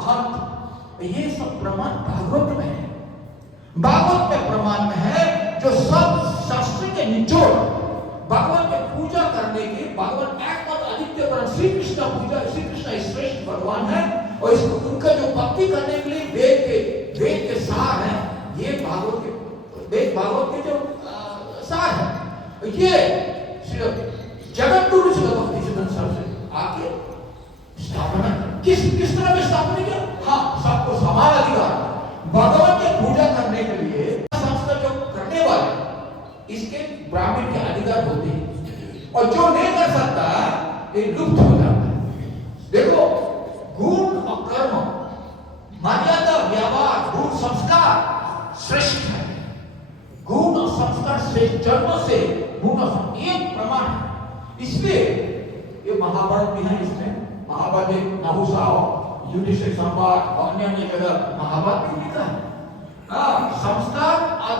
महंत, ये सब प्रमाण भागवत में है। भागवत में प्रमाण में है जो सब शास्त्र के निचोड़ भगवान की पूजा करने के, भगवान एकमात्र आदित्य पर श्री कृष्ण पूजा, श्री कृष्ण श्रेष्ठ भगवान है और इसको उनका जो भक्ति करने के लिए वेद के सार है, ये भागवत के जो सार है, ये जगत गुरु श्री भक्ति सिद्धांत साहब से आके स्थापना किस तरह में स्थापना किया। हाँ, सबको समान अधिकार, भगवान की पूजा करने के लिए संस्कार जो करने वाले इसके ब्राह्मण के अधिकार होते हैं और जो नहीं कर सकता ये लुप्त हो जाता है। देखो, गुण और कर्म, मर्यादा, व्यवहार, गुण संस्कार श्रेष्ठ है। गुण और संस्कार से जन्म से गुण और एक प्रमाण है। इसलिए ये महाभारत भी है, इसमें महाभारत में नहुसा और युधिष्ठिर संवाद और अन्य जगह महाभारत भी लिखा है। संस्कार और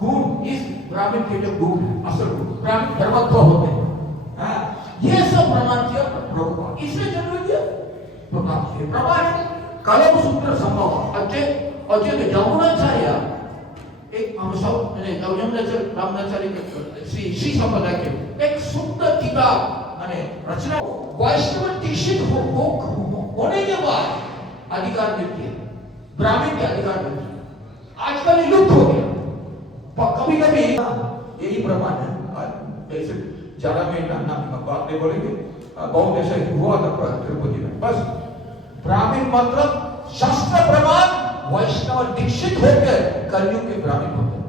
गुण, इस ब्राह्मण के जो गुण है, असल गुण ब्राह्मण धर्मत्व होते हैं, ये सब प्रमाण किया प्रभुपाद, इसलिए जरूरी है प्रमाण है। कलम सूत्र संभव अजय यमुनाचार्य, एक हम सब यमुनाचार्य श्री संप्रदाय के एक सुंदर किताब माने रचना, वैष्णव दीक्षित होने के बाद अधिकार मिलती है, ब्राह्मण के अधिकार मिलती है। आजकल ये लुप्त हो गया। कभी कभी यही प्रमाण है, ऐसे ज्यादा में बात नहीं बोलेंगे, बहुत ऐसा हुआ था तिरुपति में। बस ब्राह्मण मतलब शास्त्र प्रमाण, वैष्णव दीक्षित होकर कलयुग के ब्राह्मण होते हैं।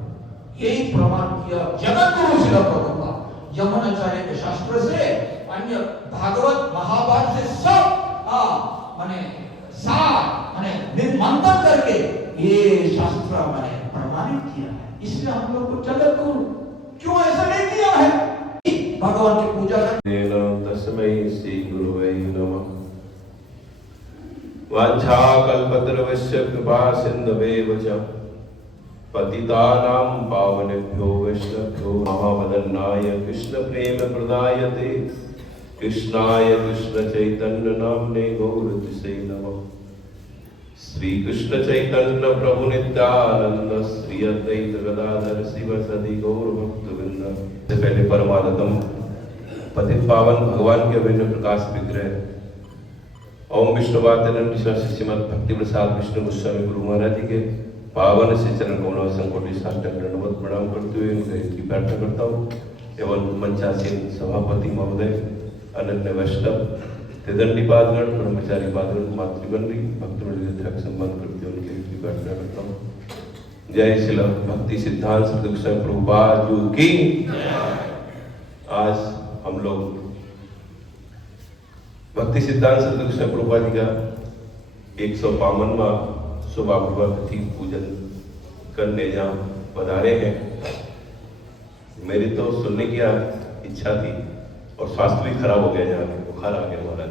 यही प्रमाण किया जगत गुरु श्री प्रभुपाद यमुनाचार्य के शास्त्र से, अन्य भागवत महाभारत से सब माने सार माने मंथन करके ये शास्त्र माने प्रमाणित किया है। इसलिए हम लोग को जगत गुरु क्यों ऐसा नहीं किया है, भगवान की पूजा करते। तस्मै श्री गुरुवे नमः। वाञ्छाकल्पतरुभ्यश्च कृपा सिन्धुभ्येव च पतितानां पावनेभ्यो वैष्णवेभ्यो नमः। वदन्नाय कृष्ण प्रेम प्रदायते कृष्णाय कृष्ण चैतन्य नाम्ने गौरतिसे नमः। श्री कृष्ण चैतन्य प्रभु नित्यानंद श्री अद्वैत गदाधर शिवसदि गौर भक्तवृंद। से पहले परमानंदम पतित पावन भगवान के अभिन्न प्रकाश विग्रह ओम विष्णुवादन श्रीमद भक्ति प्रसाद विष्णु गोस्वामी गुरु महाराज जी के पावन से चरण कमल संकोटि साष्टांग दंडवत प्रणाम करते हुए उनकी प्रार्थना करता हूँ। एवं मंचासीन सभापति महोदय, अनन्य वैष्णव, त्रिदंडी पादगण, ब्रह्मचारी पादगण, मातृगणी भक्तवृंद सम्मान करते हुए उनकी प्रार्थना करता हूँ। जय श्री भक्ति सिद्धांत श्री गोस्वामी प्रभुपाद की। आज हम लोग भक्ति सिद्धांत श्री गोस्वामी प्रभुपाद जी का 152वां शोभापूर्वक तिथि पूजन करने जहाँ पधारे हैं। मेरी तो सुनने की इच्छा थी और स्वास्थ्य भी खराब हो गया, जहाँ बुखार आ गया हमारा।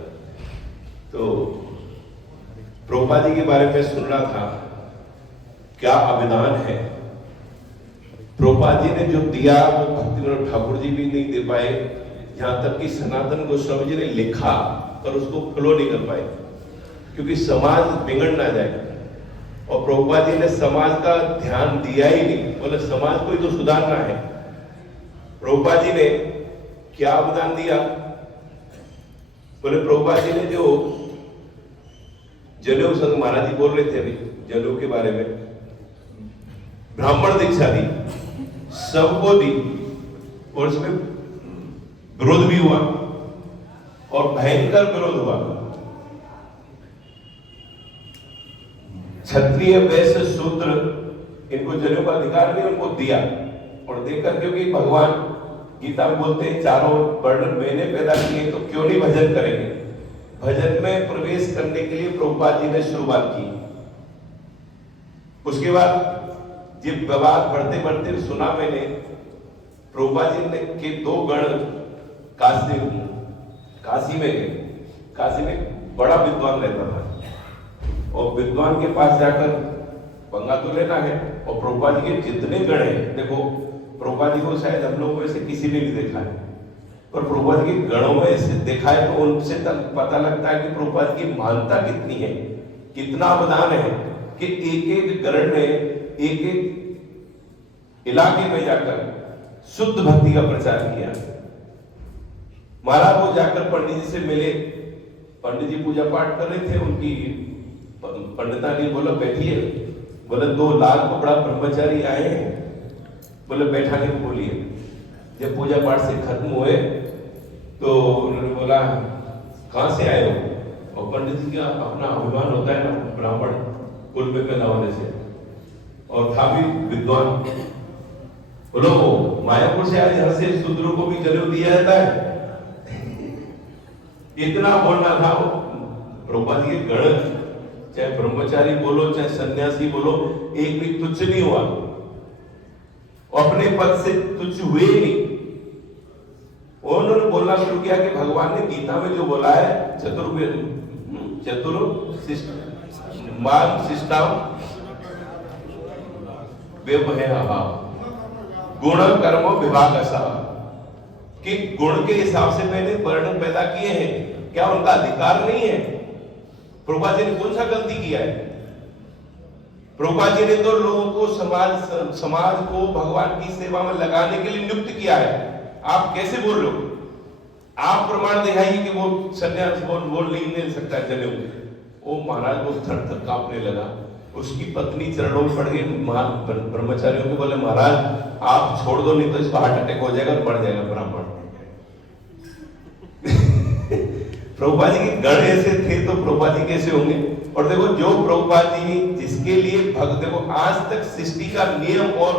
तो प्रभुपाद जी के बारे में सुन रहा था, क्या अभिधान है। प्रभुपाद जी ने जो दिया वो भक्ति विनोद ठाकुर जी भी नहीं दे पाए, यहाँ तक कि सनातन गोस्वामी जी ने लिखा पर उसको फ्लो नहीं कर पाए, क्योंकि समाज बिगड़ ना जाए। और प्रभुपाद जी ने समाज का ध्यान दिया ही नहीं, बोले समाज को ही तो सुधारना है। प्रभुपाद जी ने क्या अवदान दिया, बोले प्रभुपाद जी ने जो जनेऊ संघ महाराज जी बोल रहे थे अभी जनेऊ के बारे में, ब्राह्मण दीक्षा दी, सबको दी और इसमें विरोध भी हुआ और भयंकर विरोध हुआ। क्षत्रिय वैश्य शूद्र इनको जनेऊ का अधिकार नहीं, उनको दिया। और देखकर, क्योंकि भगवान गीता में बोलते हैं चारों वर्ण मैंने पैदा किए तो क्यों नहीं भजन करेंगे। भजन में प्रवेश करने के लिए प्रभुपाद जी ने शुरुआत की। उसके बाद जब विवाद बढ़ते बढ़ते सुना मैंने, प्रभुपाद जी ने के 2 गण काशी में गए। काशी में बड़ा विद्वान रहता था और विद्वान के पास जाकर पंगा तो लेना है। और प्रभुपाद जी के जितने गण हैं, देखो प्रभुपाद जी को शायद हम लोगों में से किसी ने नहीं देखा है, पर प्रभुपाद के गणों में से देखा है तो उनसे तक पता लगता है कि प्रभुपाद की महानता कितनी है, कितना अवदान है कि एक एक गण ने एक एक इलाके में जाकर शुद्ध भक्ति का प्रचार किया। महाराज वो जाकर पंडित जी से मिले, पंडित जी पूजा पाठ कर रहे थे, उनकी पंडिता ने बोला बैठिए, बोले 2 लाल कपड़ा ब्रह्मचारी आए हैं, बोले बैठाने को बोलिए। जब पूजा पाठ से खत्म हुए तो उन्होंने बोला कहां से आए हो? और पंडित जी का अपना अभिमान होता है ना, ब्राह्मण कुल में पैदा होने से, और था भी विद्वान। बोलो मायापुर से आए, यहाँ से शूद्रों को भी जनेऊ दिया जाता है। इतना बोलना था वो। प्रभुपाद जी के गण, चाहे ब्रह्मचारी बोलो चाहे सन्यासी बोलो, एक भी तुच्छ नहीं हुआ, अपने पद से तुच्छ हुए ही नहीं। उन्होंने बोलना शुरू किया कि भगवान ने गीता में जो बोला है, गुण कर्म विभाग, कि गुण के हिसाब से मैंने वर्ण पैदा किए हैं, क्या उनका अधिकार नहीं है? प्रभुपाद जी ने कौन सा गलती किया है? प्रभुपाद जी ने तो लोगों को समाज को भगवान की सेवा में लगाने के लिए नियुक्त किया है। आप कैसे बोल रहे हो? आप प्रमाण दिखाइए कि वो सन्यास वो नहीं ले सकता जनेऊ। वो महाराज को थर थर कांपने लगा। उसकी पत्नी चरणों में पड़ गई, ब्रह्मचारियों को बोले महाराज आप छोड़ दो, नहीं तो इसको हार्ट अटैक हो जाएगा और मर जाएगा ब्राह्मण। प्रभुपाद जी के गण ऐसे थे तो प्रभुपाद जी कैसे होंगे? और देखो जो प्रभुपाद जी जिसके लिए भक्त, देखो आज तक सृष्टि का नियम और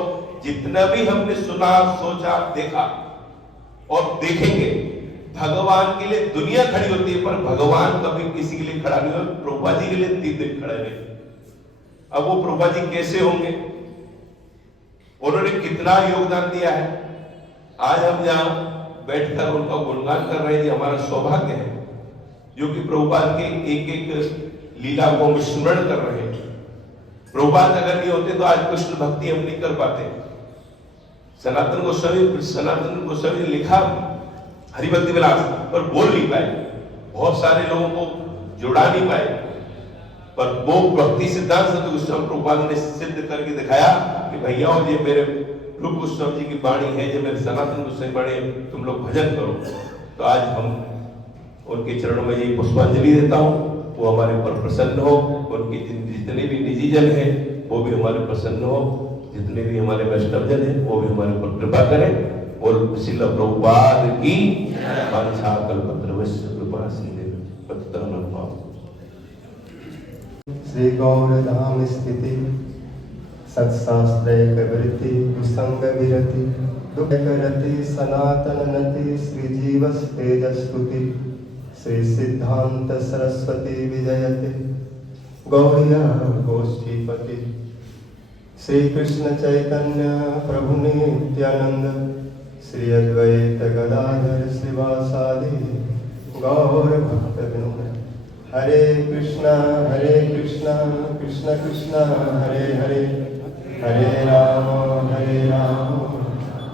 जितना भी हमने सुना सोचा देखा और देखेंगे, भगवान के लिए दुनिया खड़ी होती है पर भगवान कभी किसी के लिए खड़ा नहीं हुआ। प्रभुपाद जी के लिए 3 दिन खड़े रहे। अब वो प्रभुपाद जी कैसे होंगे? उन्होंने कितना योगदान दिया है। आज हम जहां बैठकर उनका गुणगान कर रहे हैं, ये हमारा सौभाग्य है, जो कि प्रभुपाद के एक एक लीला को हम स्मरण कर रहे हैं। प्रभुपाद अगर नहीं होते तो आज कृष्ण भक्ति हम नहीं कर पाते। सनातन गोस्वामी ने लिखा हरिभक्ति विलास, पर बोल नहीं पाए, बहुत सारे लोगों को जुड़ा नहीं पाए, पर वो भक्ति सिद्धांत सतगुरु गोस्वामी प्रभुपाद ने सिद्ध करके दिखाया कि भैया ये मेरे रूप गोस्वामी जी की वाणी है, ये मेरे सनातन गोस्वामी वाणी है, तुम लोग भजन करो। तो आज हम उनके चरणों में ये पुष्पांजलि देता हूँ, वो हमारे ऊपर प्रसन्न हो। उनके जितने भी निजी जन हैं वो भी हमारे प्रसन्न हो, जितने भी हमारे वैष्णव जन हैं वो भी हमारे ऊपर कृपा करें। और श्रील प्रभुपाद की वांछा कल्पतरुभ्यश्च कृपा सिंधु पतितानां पावनेभ्यो। श्री गौरधाम स्थिति सत्शास्त्रैकवृत्ति कुसंग विरति दुःखरति सनातन नति श्री जीवस तेजस्तुति श्री सिद्धांत सरस्वती विजयते गौरिया गोष्ठीपति श्री कृष्ण चैतन्य प्रभु नित्यानंद श्री अद्वैत गदाधर श्रीवासादि गौर भक्त वृंद। हरे कृष्णा कृष्ण कृष्ण हरे हरे, हरे राम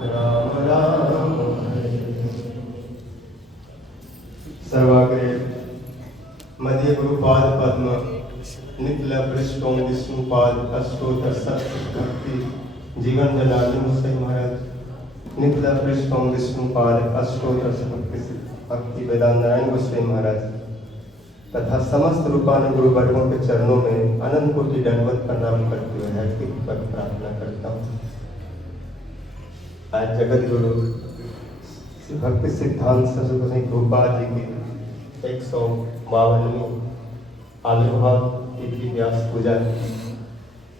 राम राम हरे। सर्वाग्रे मध्य गुरुपाद पद्म निखिल पृष्ठों विष्णुपाद अष्टोत्तर सत्य भक्ति जीवन जनार्दन गोसाई महाराज, निखिल पृष्ठों विष्णुपाद अष्टोत्तर भक्ति वेदांत नारायण गोसाई महाराज तथा समस्त रूपानुगुरु वर्गों के चरणों में अनंत कोटि दंडवत प्रणाम करते हुए हार्दिक प्रार्थना करता हूँ। आज जगत गुरु भक्ति सिद्धांत सतगुरु गोसाई प्रभुपाद जी की 152वीं आविर्भाव तिथि व्यास पूजा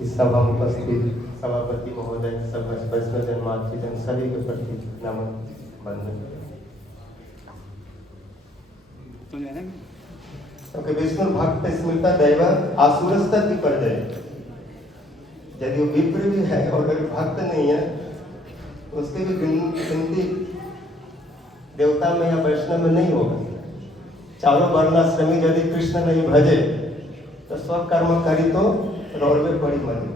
इस सभा में उपस्थित सभापति महोदय, सभा वैष्णव जन मातृ जन सभी के प्रति नमन वंदन। क्योंकि विष्णु भक्त स्मृता दैव आसुरस्तर की पर जाए। यदि वो विप्र भी है और अगर भक्त नहीं है उसकी भी गिनती देवता में या वैष्णव में नहीं होगा। चारों वर्णाश्रमी यदि कृष्ण नहीं भजे तो स्वकर्म करी तो रौरवे पड़ी मरी।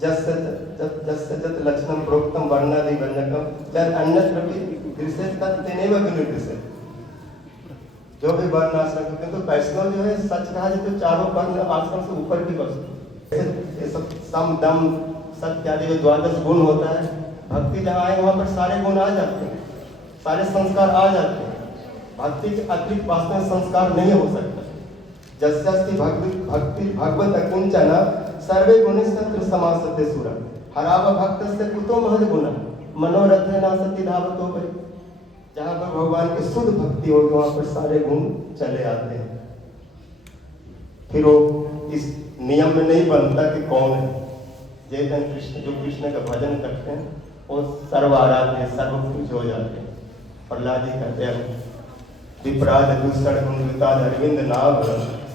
जस्य जत लक्षणम प्रोक्तम वर्णादि व्यंजकम जन अन्यत्र भी दृश्य तत्तेनैव विनिर्दिश्यते। जो भी वर्ण आश्रम करते हैं, तो वैष्णव जो है सच कहा जाए तो चारों वर्ण आश्रम से ऊपर की वस्तु। ये सब सम दम सत्य आदि में द्वादश गुण होता है। भक्ति जहाँ आए वहाँ पर सारे गुण आ जाते हैं, सारे संस्कार आ जाते हैं। भक्ति के अतिरिक्त वास्तव में संस्कार नहीं हो सकता। जस्यास्ति भक्ति भगवत अकिंचन सर्वे गुणे सत्र समासते सुरा हराव भक्त से कुतो महद गुण मनोरथ न सती धावतो परि। जहाँ पर भगवान की शुद्ध भक्ति होगी वहाँ पर सारे गुण चले आते हैं। फिर वो इस नियम में नहीं बनता कि कौन है। जय जन कृष्ण जो कृष्ण का भजन करते हैं वो सर्व आराध्य है, सर्व पूज्य हो जाते हैं। प्रहलाद जी कहते हैं विपराध दूसर गुणविताद अरविंद नाम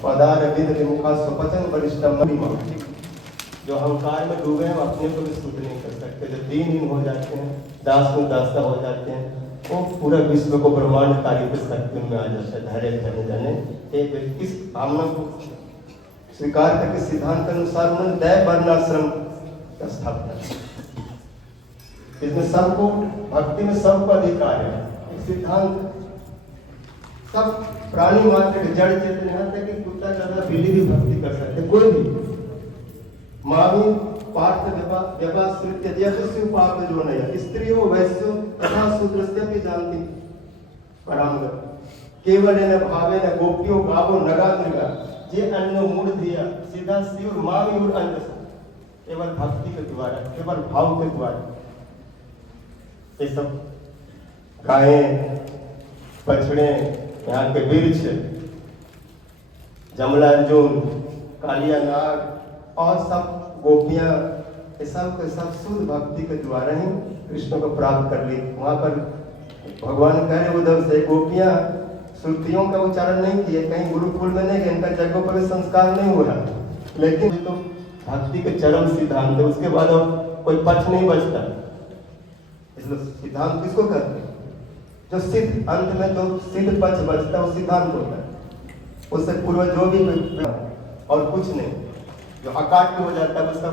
पदार विद विमुखा स्वपचन वरिष्ठम महिमा। जो अहंकार में डूबे हैं अपने को भी शुद्ध नहीं कर सकते। जो दीनहीन हो जाते हैं, दास में दासा हो जाते हैं, वो पूरा विश्व को ब्रह्मांडकारी की शक्ति में आ जाता है। धैर्य जने जने एक व्यक्ति इस भावना को स्वीकार करके सिद्धांत के अनुसार उन्होंने दैव वर्णाश्रम का स्थापना की। इसमें सबको भक्ति में सबको अधिकार है। एक सिद्धांत सब प्राणी मात्र के जड़ चेतन यहाँ तक कि कुत्ता ज्यादा बिल्ली भी भक्ति कर सकते, कोई भी। मावी पार्थ व्यपाश्रित्य यशस्वी पाप जो नहीं स्त्रियों वैश्यो तथा शूद्रस्य भी जानती परामगत केवल न भावे न गोपियों गावो नगा मृगा जे अन्य मूढ़ दिया सीधा शिव मावी और अंत केवल भक्ति के द्वारा, केवल भाव के द्वारा। ये सब गायें बछड़े यहाँ के वृक्ष जमला अर्जुन कालिया नाग और सब गोपियां ये सब के सब शुद्ध भक्ति के द्वारा ही कृष्ण को प्राप्त कर ली। वहां पर भगवान कह रहे उद्धव से गोपियां श्रुतियों का उच्चारण नहीं किए, कहीं गुरुकुल में नहीं गए, इनका जगहों पर भी संस्कार नहीं हो रहा, लेकिन तो भक्ति के चरम सिद्धांत है। उसके बाद अब कोई पक्ष नहीं बचता। इसलिए सिद्धांत किसको कहते हैं? जो सिद्ध अंत में जो सिद्ध पक्ष बचता है वो सिद्धांत होता है। उससे पूर्व जो भी और कुछ नहीं, जो अकाट्य हो जाता है उसका